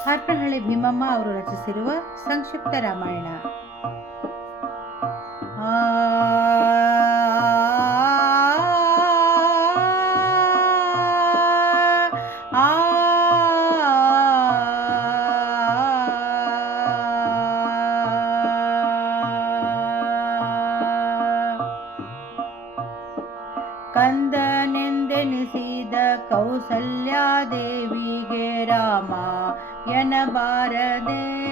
ಹರಪನಹಳ್ಳಿ ಭೀಮಮ್ಮ ಅವರು ರಚಿಸಿರುವ ಸಂಕ್ಷಿಪ್ತ ರಾಮಾಯಣ ಕಂದನೆಂದೆನಿಸಿದ ಕೌಸಲ್ಯಾದೇವಿಗೆ ರಾಮ ಎನಬಾರದೆ?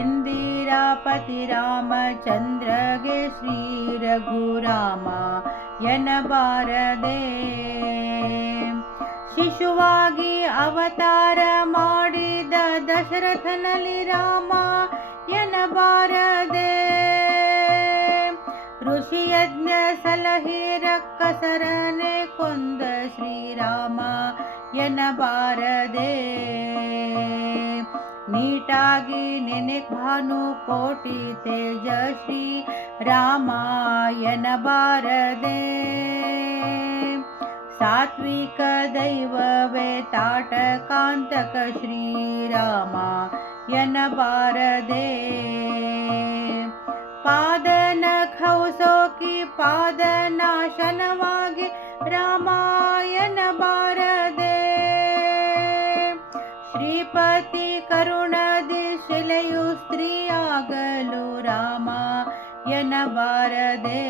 ಇಂದಿರಾಪತಿ ರಾಮಚಂದ್ರಗೆ ಶ್ರೀ ರಘುರಾಮ ಎನಬಾರದೆ? ಶಿಶುವಾಗಿ ಅವತಾರ ಮಾಡಿದ ದಶರಥನಲ್ಲಿ ರಾಮ ಎನಬಾರದೆ? ಋಷಿಯಜ್ಞ ಸಲಹೆ ರಕ್ಕಸರನೆ ಕೊಂದ ಶ್ರೀರಾಮ ಎನಬಾರದೆ ನೀಟಾಗಿ ನೆನೆ ಭಾನು ಕೋಟಿ ತೇಜ ಶ್ರೀ ರಾಮ ಎನಬಾರದೆ ಸಾತ್ವಿಕ ದೈವವೇ ತಾಟಕಾಂತಕ ಶ್ರೀರಾಮ ಎನಬಾರದೆ ಪಾದನ ಖೌಸೋಕಿ ಪಾದನಾಶನವಾಗಿ ರಾಮಾಯಣ ಬಾರದೆ ಶ್ರೀಪತಿ ಕರುಣದಿ ಶಿಲೆಯು ಸ್ತ್ರೀಯಾಗಲು ರಾಮ ಎನಬಾರದೆ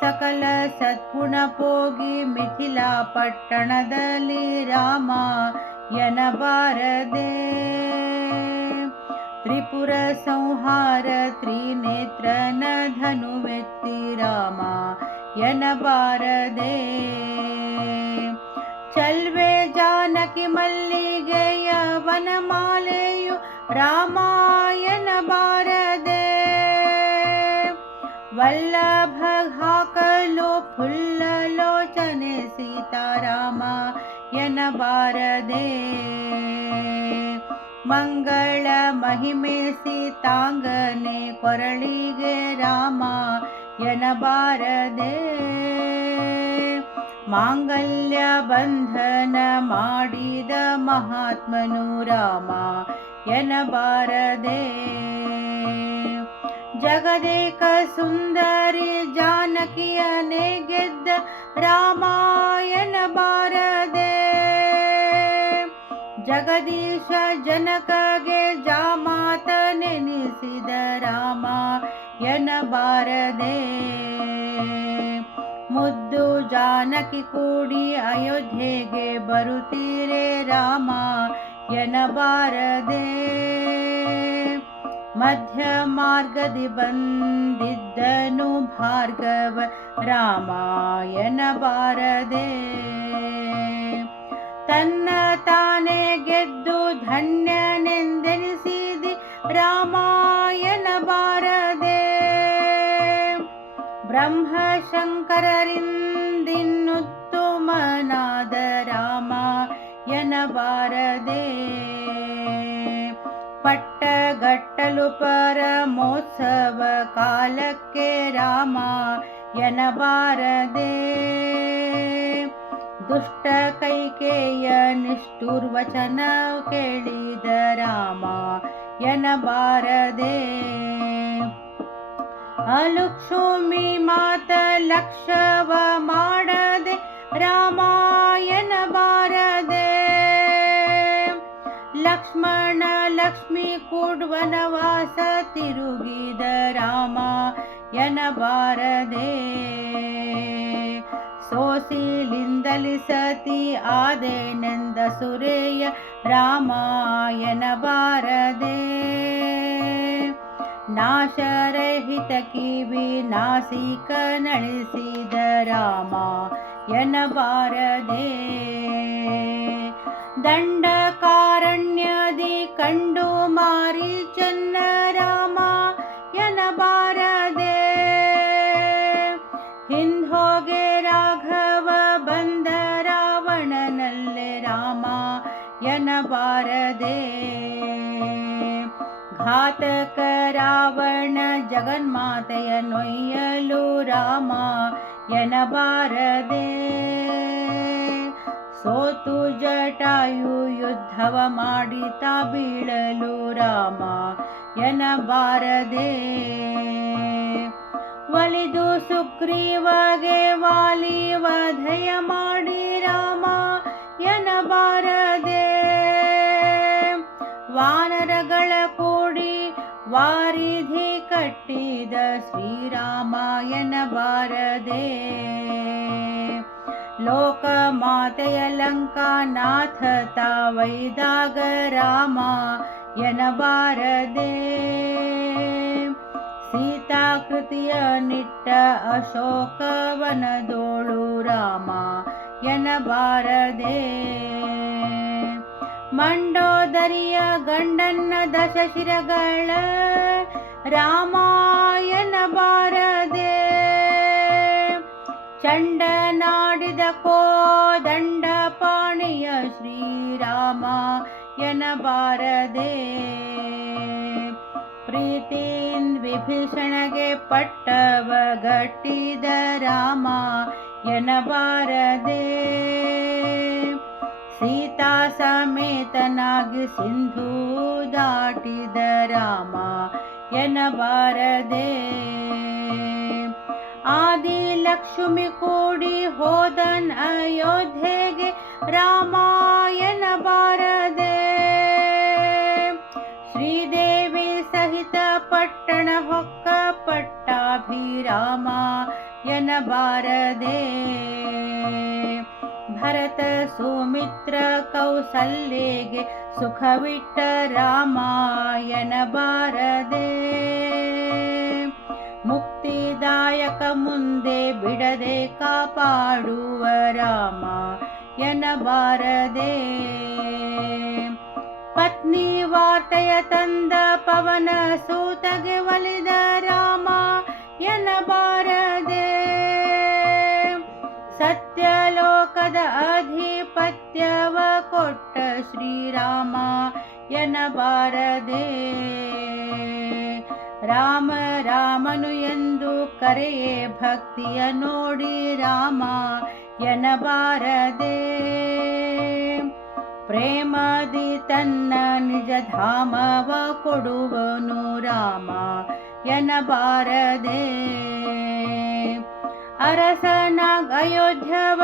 ಸಕಲ ಸದ್ಗುಣ ಪೋಗಿ ಮಿಥಿಲಾ ಪಟ್ಟಣದಲ್ಲಿ ರಾಮ ಎನಬಾರದೆ ತ್ರಿಪುರ ಸಂಹಾರ ತ್ರಿನೇತ್ರನ ಧನುವೆತ್ತಿ ರಾಮ ಎನಬಾರದೆ ಚಲ್ವೆ ಜಾನಕಿ ಮಲ್ಲಿಗೆಯ ವನಮಾಲೆಯು ರಾಮಾಯಣ ಬಾರದೆ. ವಲ್ಲಭ ಹಾಕಲು ಫುಲ್ಲಲೋಚನೆ ಸೀತಾರಾಮ ಎನಬಾರದೆ ಮಂಗಳ ಮಹಿಮೆ ಸೀತಾಂಗನೆ ಕೊರಳಿಗೆ ರಾಮ ಎನಬಾರದೆ ಮಾಂಗಲ್ಯ ಬಂಧನ ಮಾಡಿದ ಮಹಾತ್ಮನು ರಾಮ ಎನಬಾರದೆ ಜಗದೇಕ ಸುಂದರಿ ಜಾನಕಿಯನೇ ಗೆದ್ದ ರಾಮಾಯಣ ಬಾರದೆ ಜಗದೀಶ ಜನಕಗೆ ಜಾಮಾತ ನೆನೆಸಿದ ರಾಮ ಎನಬಾರದೆ ಮುದ್ದು ಜಾನಕಿ ಕೂಡಿ ಅಯೋಧ್ಯೆಗೆ ಬರುತ್ತೀರೆ ರಾಮ ಎನಬಾರದೆ ಮಧ್ಯ ಮಾರ್ಗದಿ ಬಂದಿದ್ದನು ಭಾರ್ಗವ ರಾಮಾಯಣ ಬಾರದೆ ತನ್ನ ತಾನೇ ಗೆದ್ದು ಧನ್ಯನೆಂದೆನಿಸಿದಿ ರಾಮಾಯಣ ಬಾರದೆ ಬ್ರಹ್ಮ ಶಂಕರರಿಂದಿನ್ನುತ್ತುಮನಾದ ರಾಮ ಎನಬಾರದೆ ಪಟ್ಟಗಟ್ಟಲು ಪರಮೋತ್ಸವ ಕಾಲಕ್ಕೆ ರಾಮ ಎನಬಾರದೆ ದುಷ್ಟ ಕೈಕೇಯ ನಿಷ್ಠುರ್ವಚನ ಕೇಳಿದ ರಾಮ ಎನಬಾರದೆ ಅಲುಕ್ಷುಮಿ ಮಾತ ಲಕ್ಷವ ಮಾಡದೆ ರಾಮಾಯಣ ಬಾರದೆ ಲಕ್ಷ್ಮಣ ಲಕ್ಷ್ಮಿ ಕೂಡ್ವನವಾಸ ತಿರುಗಿದ ರಾಮ ಎನಬಾರದೆ ಸೋಸಿಲಿಂದಲಿ ಸತಿ ಆದೇನೆಂದ ಸುರೇಯ ರಾಮಾಯಣ ಬಾರದೆ ನಾಶರಹಿತ ಕಿವಿ ನಾಸಿಕ ನಳಿಸಿದ ರಾಮ ಎನಬಾರದೆ ದಂಡಕಾರಣ್ಯದಿ ಕಂಡು ಮಾರಿ ಚನ್ನ ಘಾತಕ ರಾವಣ ಜಗನ್ಮಾತೆಯ ನೊಯ್ಯಲು ರಾಮ ಎನಬಾರದೆ. ಸೋತು ಜಟಾಯು ಯುದ್ಧವ ಮಾಡಿತ ಬೀಳಲು ರಾಮ ಎನಬಾರದೆ. ಒಲಿದು ಸುಗ್ರೀವಗೆ ವಾಲಿ ವಧಯ ಮಾಡಿ ರಾಮ ಎನಬಾರದೆ ವಾರಿಧಿ ಕಟ್ಟಿದ ಶ್ರೀರಾಮಾಯಣ ಬಾರದೆ. ಲೋಕ ಮಾತೆಯ ಲಂಕಾನಾಥ ತಾವೈದಾಗ ರಾಮ ಎನಬಾರದೆ ಸೀತಾಕೃತಿಯ ನಿಟ್ಟ ಅಶೋಕವನದೋಳು ರಾಮ ಎನಬಾರದೆ ಮಂಡೋದರಿಯ ಗಂಡನ್ನ ದಶಶಿರಗಳ ರಾಮಾಯಣ ಬಾರದೆ. ಚಂಡನಾಡಿದ ಕೋದಂಡ ಪಾಣಿಯ ಶ್ರೀರಾಮ ಎನಬಾರದೆ ಪ್ರೀತಿನ್ ವಿಭೀಷಣಗೆ ಪಟ್ಟವ ಗಟ್ಟಿದ ರಾಮ ಎನಬಾರದೆ ಸೀತಾ ಸಮೇತನಾಗಿ ಸಿಂಧೂ ದಾಟಿದ ರಾಮ ಎನಬಾರದೆ ಆದಿ ಲಕ್ಷ್ಮಿ ಕೂಡಿ ಹೋದನ್ ಅಯೋಧ್ಯೆಗೆ ರಾಮಾಯಣ ಬಾರದೆ ಶ್ರೀದೇವಿ ಸಹಿತ ಪಟ್ಟಣ ಹೊಕ್ಕ ಪಟ್ಟಾಭಿರಾಮ ಎನಬಾರದೆ ಭರತ ಸುಮಿತ್ರ ಕೌಸಲ್ಯಗೆ ಸುಖವಿಟ್ಟ ರಾಮಾಯಣ ಬಾರದೆ. ಮುಕ್ತಿದಾಯಕ ಮುಂದೆ ಬಿಡದೆ ಕಾಪಾಡುವ ರಾಮ ಎನಬಾರದೆ ಪತ್ನಿ ವಾರ್ತೆಯ ತಂದ ಪವನ ಸೂತಗೆ ಒಲಿದ ರಾಮ ಎನಬಾರದೆ ಸತ್ಯಲೋಕದ ಅಧಿಪತ್ಯವ ಕೊಟ್ಟ ಶ್ರೀರಾಮ ಎನಬಾರದೆ ರಾಮ ರಾಮನು ಎಂದು ಕರೆಯೇ ಭಕ್ತಿಯ ನೋಡಿ ರಾಮ ಎನಬಾರದೆ ಪ್ರೇಮದಿ ತನ್ನ ನಿಜ ಧಾಮವ ಕೊಡುವನು ರಾಮ ಎನಬಾರದೆ ಅರಸನಾಗ ಅಯೋಧ್ಯವ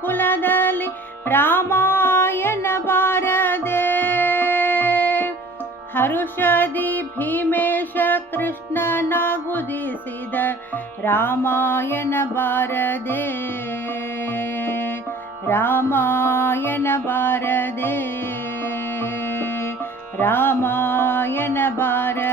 ಕುಲದಲ್ಲಿ ರಾಮಾಯಣ ಬಾರದೆ. ಹರುಷದಿ ಭೀಮೇಶ ಕೃಷ್ಣನ ಗುದಿಸಿದ ರಾಮಾಯಣ ಬಾರದೆ. ರಾಮಾಯಣ ಬಾರದೆ. ರಾಮಾಯಣ ಬಾರದೆ